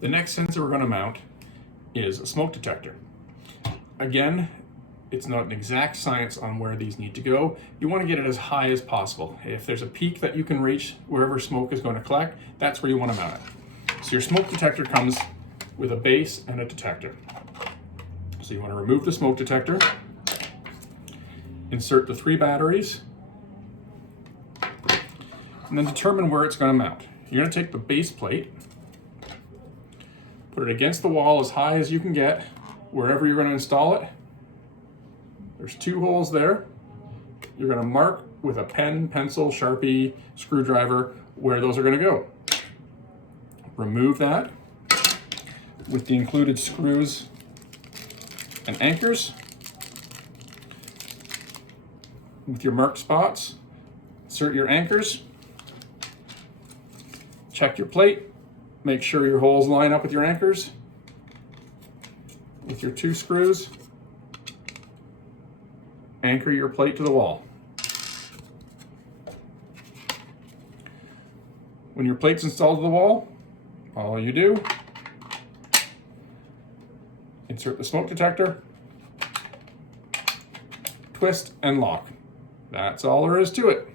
The next sensor we're going to mount is a smoke detector. Again, it's not an exact science on where these need to go. You want to get it as high as possible. If there's a peak that you can reach wherever smoke is going to collect, that's where you want to mount it. So your smoke detector comes with a base and a detector. So you want to remove the smoke detector, insert the 3 batteries, and then determine where it's going to mount. You're going to take the base plate, put it against the wall as high as you can get, wherever you're going to install it. There's 2 holes there. You're going to mark with a pen, pencil, Sharpie, screwdriver where those are going to go. Remove that with the included screws and anchors. With your marked spots, insert your anchors. Check your plate. Make sure your holes line up with your anchors. With your 2 screws, anchor your plate to the wall. When your plate's installed to the wall, all you do, insert the smoke detector, twist and lock. That's all there is to it.